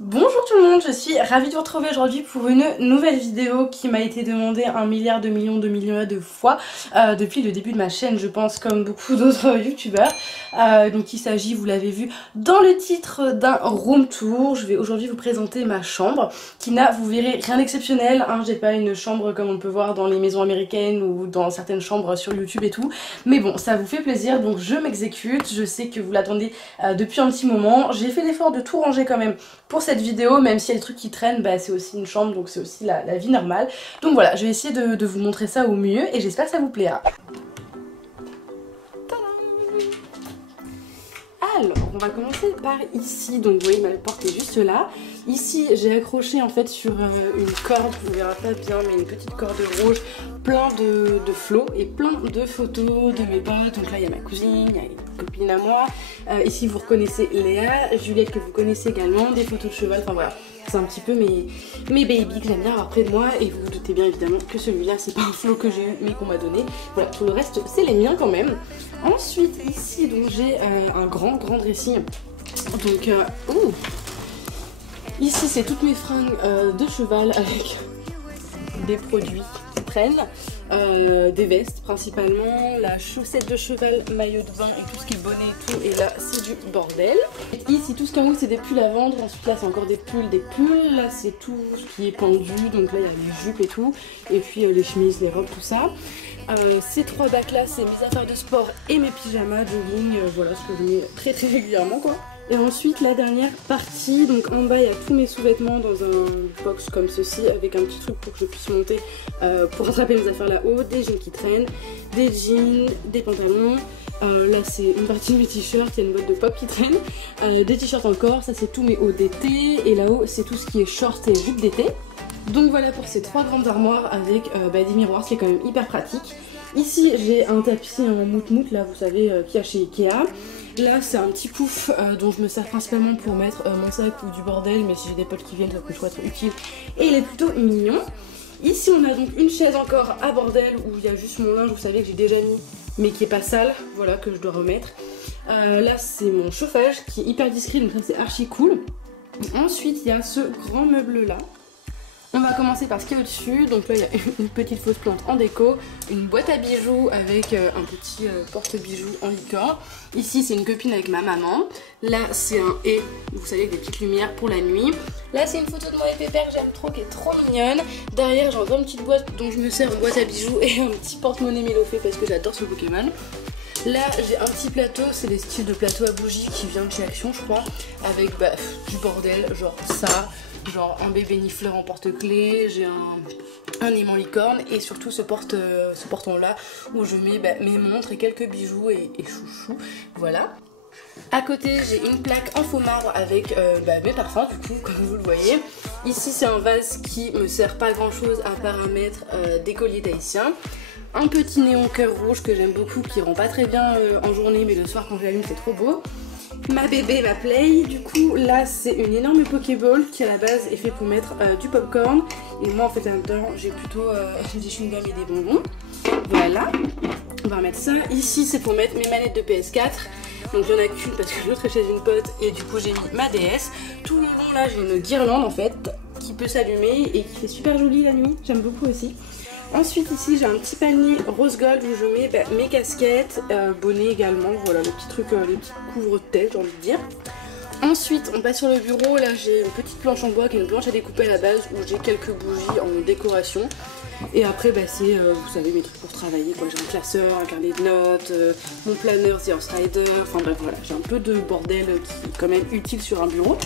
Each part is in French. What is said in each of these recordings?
Bonjour tout le monde, je suis ravie de vous retrouver aujourd'hui pour une nouvelle vidéo qui m'a été demandée 1 milliard de millions de fois depuis le début de ma chaîne, je pense, comme beaucoup d'autres youtubeurs. Donc il s'agit, vous l'avez vu dans le titre, d'un room tour. Je vais aujourd'hui vous présenter ma chambre qui n'a, vous verrez, rien d'exceptionnel, hein. J'ai pas une chambre comme on peut voir dans les maisons américaines ou dans certaines chambres sur YouTube et tout, mais bon, ça vous fait plaisir, donc je m'exécute. Je sais que vous l'attendez depuis un petit moment. J'ai fait l'effort de tout ranger quand même pour cette vidéo, même s'il y a des trucs qui traînent, bah, c'est aussi une chambre, donc c'est aussi la vie normale. Donc voilà, je vais essayer de vous montrer ça au mieux et j'espère que ça vous plaira. Alors, on va commencer par ici. Donc vous voyez, ma porte est juste là. Ici, j'ai accroché en fait sur une corde, on verra pas bien, mais une petite corde rouge, plein de flots et plein de photos de mes potes. Donc là, il y a ma cousine, il y a une copine à moi. Ici, vous reconnaissez Léa, Juliette que vous connaissez également, des photos de cheval, enfin voilà. C'est un petit peu mes babies que j'aime bien avoir près de moi, et vous vous doutez bien évidemment que celui-là c'est pas un flow que j'ai eu mais qu'on m'a donné. Voilà, tout le reste c'est les miens quand même. Ensuite ici donc j'ai un grand dressing. Donc ici c'est toutes mes fringues de cheval avec des produits qui traînent. Des vestes principalement, la chaussette de cheval, maillot de bain et tout ce qui est bonnet et tout, et là c'est du bordel. Et ici tout ce qui est en haut c'est des pulls à vendre, ensuite là c'est encore des pulls, là c'est tout ce qui est pendu, donc là il y a les jupes et tout, et puis les chemises, les robes, tout ça. Ces trois bacs là c'est mes affaires de sport et mes pyjamas, jogging, voilà ce que je mets très régulièrement quoi. Et ensuite la dernière partie, donc en bas il y a tous mes sous-vêtements dans un box comme ceci avec un petit truc pour que je puisse monter pour attraper mes affaires là-haut, des jeans qui traînent, des jeans, des pantalons, là c'est une partie de mes t-shirts, il y a une boîte de pop qui traîne, des t-shirts encore, ça c'est tous mes hauts d'été, et là-haut c'est tout ce qui est short et jupe d'été. Donc voilà pour ces trois grandes armoires avec des miroirs, c'est quand même hyper pratique. Ici j'ai un tapis en mout-mout là, vous savez, qu'il y a chez Ikea. Là c'est un petit pouf dont je me sers principalement pour mettre mon sac ou du bordel, mais si j'ai des potes qui viennent ça peut toujours être utile et il est plutôt mignon. Ici on a donc une chaise encore à bordel où il y a juste mon linge, vous savez que j'ai déjà mis mais qui est pas sale, voilà, que je dois remettre. Là c'est mon chauffage qui est hyper discret, donc ça c'est archi cool. Ensuite il y a ce grand meuble là. On va commencer par ce qui est au-dessus, donc là il y a une petite fausse plante en déco, une boîte à bijoux avec un petit porte-bijoux en licorne. Ici c'est une copine avec ma maman, là c'est un et, vous savez, avec des petites lumières pour la nuit. Là c'est une photo de moi et Pépère, j'aime trop, qui est trop mignonne. Derrière j'ai encore une petite boîte dont je me sers en boîte à bijoux et un petit porte-monnaie Mélofée parce que j'adore ce Pokémon. Là j'ai un petit plateau, c'est les styles de plateau à bougies qui vient de chez Action je crois, avec du bordel, genre ça, genre un bébé nifleur en porte-clés, j'ai un aimant licorne et surtout ce portant là où je mets mes montres et quelques bijoux et chouchou, voilà. À côté j'ai une plaque en faux marbre avec mes parfums du coup comme vous le voyez. Ici c'est un vase qui me sert pas grand chose à paramètre des colliers d'haïtien. Un petit néon cœur rouge que j'aime beaucoup, qui rend pas très bien en journée mais le soir quand je l'allume c'est trop beau. Ma bébé, ma play, du coup là c'est une énorme pokéball qui à la base est fait pour mettre du popcorn. Et moi en fait là-dedans j'ai plutôt des chewing-gums et des bonbons. Voilà, on va remettre ça. Ici c'est pour mettre mes manettes de PS4. Donc il n'y en a qu'une parce que l'autre est chez une pote et du coup j'ai mis ma DS. Tout le long là j'ai une guirlande en fait qui peut s'allumer et qui fait super jolie la nuit, j'aime beaucoup aussi. Ensuite ici j'ai un petit panier rose gold où je mets mes casquettes, bonnet également, voilà le petit truc, les petits couvre-tête j'ai envie de dire. Ensuite on passe sur le bureau, là j'ai une petite planche en bois qui est une planche à découper à la base où j'ai quelques bougies en décoration. Et après c'est, vous savez, mes trucs pour travailler quoi, j'ai un classeur, un carnet de notes, mon planner The Horse Rider, enfin bref voilà, j'ai un peu de bordel qui est quand même utile sur un bureau.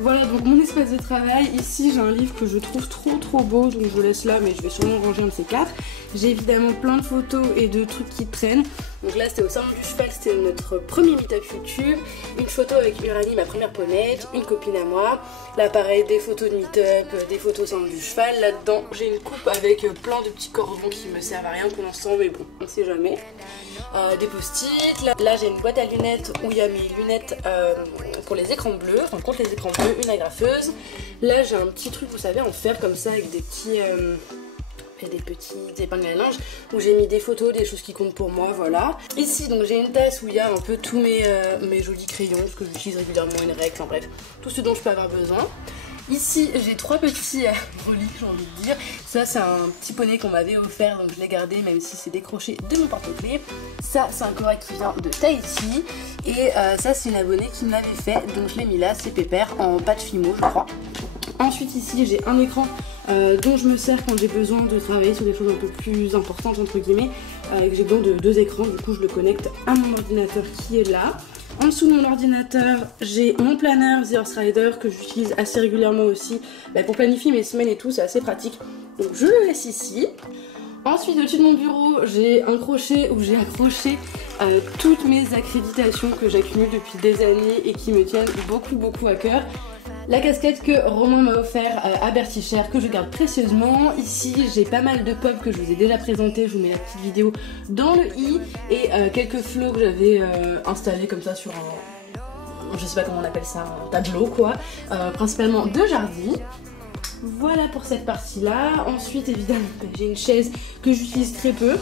Voilà donc mon espace de travail. Ici j'ai un livre que je trouve trop beau, donc je le laisse là mais je vais sûrement ranger un de ces quatre. J'ai évidemment plein de photos et de trucs qui traînent. Donc là c'était au salon du cheval, c'était notre premier meet-up YouTube. Une photo avec Uranie, ma première ponette, une copine à moi. Là pareil, des photos de meet-up, des photos au salon du cheval. Là-dedans j'ai une coupe avec plein de petits cordons qui me servent à rien pour l'instant mais bon, on sait jamais. Des post-it, là j'ai une boîte à lunettes où il y a mes lunettes pour les écrans bleus, enfin contre les écrans bleus, une agrafeuse. Là j'ai un petit truc vous savez en fer comme ça avec des petits et des petites épingles à linge où j'ai mis des photos, des choses qui comptent pour moi, voilà. Ici donc j'ai une tasse où il y a un peu tous mes jolis crayons, ce que j'utilise régulièrement, une règle, enfin bref, tout ce dont je peux avoir besoin. Ici j'ai 3 petits reliques, j'ai envie de dire. Ça c'est un petit poney qu'on m'avait offert, donc je l'ai gardé même si c'est décroché de mon porte-clés. Ça c'est un corail qui vient de Tahiti. Et ça c'est une abonnée qui me l'avait fait, donc je l'ai mis là, c'est pépère, en pâte Fimo je crois. Ensuite ici j'ai un écran dont je me sers quand j'ai besoin de travailler sur des choses un peu plus importantes entre guillemets, que j'ai besoin de 2 écrans, du coup je le connecte à mon ordinateur qui est là. En dessous de mon ordinateur, j'ai mon planner The Horse Rider que j'utilise assez régulièrement aussi pour planifier mes semaines et tout, c'est assez pratique. Donc je le laisse ici. Ensuite, au-dessus de mon bureau, j'ai un crochet où j'ai accroché toutes mes accréditations que j'accumule depuis des années et qui me tiennent beaucoup à cœur. La casquette que Romain m'a offert à Bertichère, que je garde précieusement. Ici, j'ai pas mal de pop que je vous ai déjà présenté. Je vous mets la petite vidéo dans le i. Et quelques flots que j'avais installés comme ça sur un... je sais pas comment on appelle ça, un tableau quoi. Principalement de Jardy. Voilà pour cette partie-là. Ensuite, évidemment, j'ai une chaise que j'utilise très peu.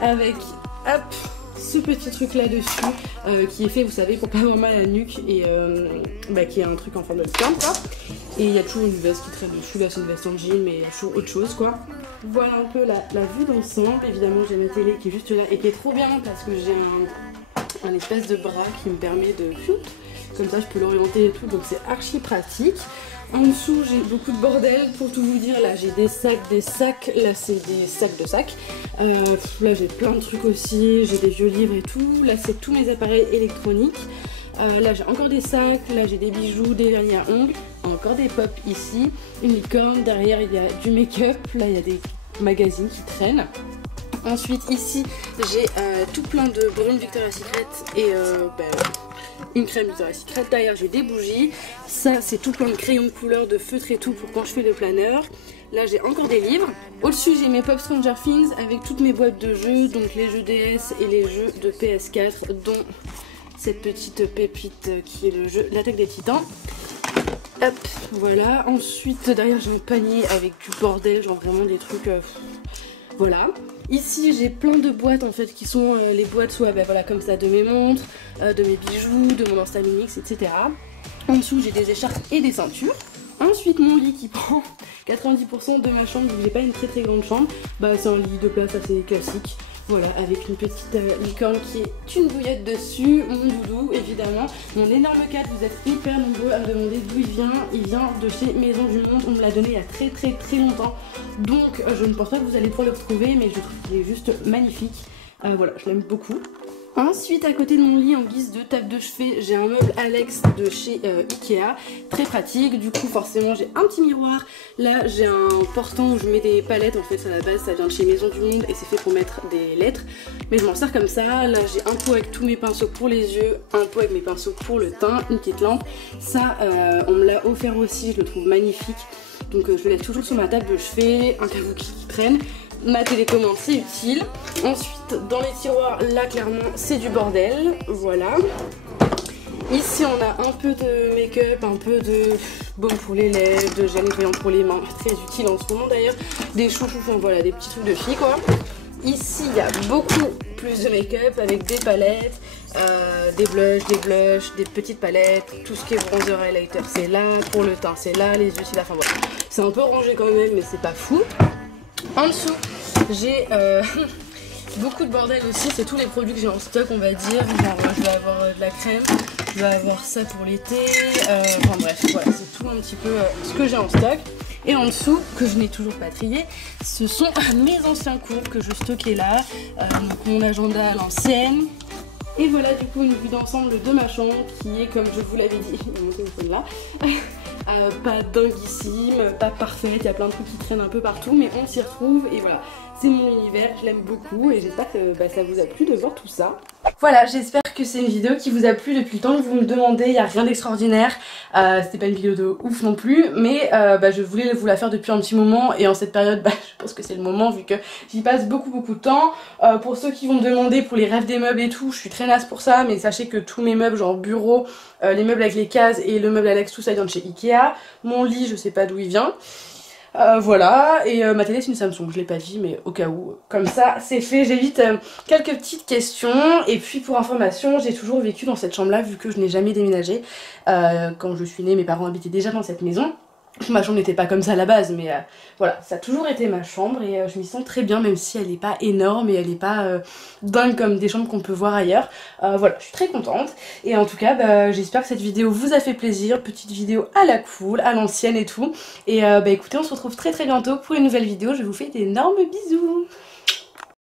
Avec, hop, ce petit truc là-dessus qui est fait, vous savez, pour pas avoir mal à la nuque et qui est un truc en forme de licorne quoi. Et il y a toujours une veste qui traîne dessus, là c'est une veste en jean mais il y a toujours autre chose quoi. Voilà un peu la vue d'ensemble. Évidemment j'ai ma télé qui est juste là et qui est trop bien parce que j'ai un espèce de bras qui me permet de... Comme ça je peux l'orienter et tout, donc c'est archi pratique. En dessous j'ai beaucoup de bordel pour tout vous dire, là j'ai des sacs, là c'est des sacs de sacs. Là j'ai plein de trucs aussi, j'ai des vieux livres et tout, là c'est tous mes appareils électroniques. Là j'ai encore des sacs, là j'ai des bijoux, des vernis à ongles, encore des pop ici, une licorne, derrière il y a du make-up, là il y a des magazines qui traînent. Ensuite ici j'ai tout plein de brunes Victoria's Secret et une crème Victoria's Secret. Derrière j'ai des bougies, ça c'est tout plein de crayons de couleur, de feutres et tout pour quand je fais le planeur. Là j'ai encore des livres. Au-dessus j'ai mes Pop Stranger Things avec toutes mes boîtes de jeux, donc les jeux DS et les jeux de PS4, dont cette petite pépite qui est le jeu L'attaque des titans. Hop, voilà. Ensuite derrière j'ai un panier avec du bordel, genre vraiment des trucs... Voilà. Ici j'ai plein de boîtes en fait qui sont les boîtes soit voilà, comme ça de mes montres, de mes bijoux, de mon Instamix, etc. En dessous j'ai des écharpes et des ceintures. Ensuite mon lit qui prend 90% de ma chambre, vu que j'ai pas une très grande chambre. C'est un lit de place assez classique. Voilà, avec une petite licorne qui est une bouillette dessus, mon doudou évidemment, mon énorme cadre, vous êtes hyper nombreux à me demander d'où il vient de chez Maison du Monde, on me l'a donné il y a très longtemps, donc je ne pense pas que vous allez pouvoir le retrouver, mais je trouve qu'il est juste magnifique, voilà, je l'aime beaucoup. Ensuite, à côté de mon lit, en guise de table de chevet, j'ai un meuble Alex de chez Ikea, très pratique. Du coup, forcément, j'ai un petit miroir. Là, j'ai un portant où je mets des palettes. En fait, à la base, ça vient de chez Maison du Monde et c'est fait pour mettre des lettres. Mais je m'en sers comme ça. Là, j'ai un pot avec tous mes pinceaux pour les yeux, un pot avec mes pinceaux pour le teint, une petite lampe. Ça, on me l'a offert aussi, je le trouve magnifique. Donc, je le laisse toujours sur ma table de chevet, un kabuki qui traîne. Ma télécommande c'est utile. Ensuite dans les tiroirs là clairement c'est du bordel. Voilà. Ici on a un peu de make-up, un peu de baume pour les lèvres, de gel nettoyant pour les mains, très utile en ce moment d'ailleurs. Des chouchous, voilà des petits trucs de filles quoi. Ici il y a beaucoup plus de make-up avec des palettes, des blushs, des petites palettes, tout ce qui est bronzer highlighter c'est là, pour le teint c'est là, les yeux c'est là, enfin voilà. C'est un peu rangé quand même mais c'est pas fou. En dessous, j'ai beaucoup de bordel aussi, c'est tous les produits que j'ai en stock, on va dire. Genre, je vais avoir de la crème, je vais avoir ça pour l'été, enfin bref, voilà, c'est tout un petit peu ce que j'ai en stock. Et en dessous, que je n'ai toujours pas trié, ce sont mes anciens cours que je stockais là, donc mon agenda à l'ancienne. Et voilà du coup une vue d'ensemble de ma chambre qui est, comme je vous l'avais dit, il y a mon téléphone là, pas dinguissime, pas parfaite, il y a plein de trucs qui traînent un peu partout, mais on s'y retrouve et voilà, c'est mon univers, je l'aime beaucoup et j'espère que ça vous a plu de voir tout ça. Voilà, j'espère que c'est une vidéo qui vous a plu depuis le temps que vous me demandez, il n'y a rien d'extraordinaire, c'était pas une vidéo de ouf non plus, mais je voulais vous la faire depuis un petit moment et en cette période, je pense que c'est le moment vu que j'y passe beaucoup de temps. Pour ceux qui vont me demander pour les rêves des meubles et tout, je suis très naze pour ça, mais sachez que tous mes meubles genre bureau, les meubles avec les cases et le meuble Alex, tout ça vient de chez Ikea. Mon lit, je sais pas d'où il vient. Voilà, et ma télé c'est une Samsung, je l'ai pas dit, mais au cas où, comme ça c'est fait, j'évite quelques petites questions. Et puis pour information, j'ai toujours vécu dans cette chambre là vu que je n'ai jamais déménagé. Quand je suis née, mes parents habitaient déjà dans cette maison. Ma chambre n'était pas comme ça à la base, mais voilà, ça a toujours été ma chambre et je m'y sens très bien, même si elle n'est pas énorme et elle n'est pas dingue comme des chambres qu'on peut voir ailleurs. Voilà, je suis très contente et en tout cas, bah, j'espère que cette vidéo vous a fait plaisir, petite vidéo à la cool, à l'ancienne et tout. Et bah écoutez, on se retrouve très bientôt pour une nouvelle vidéo, je vous fais d'énormes bisous.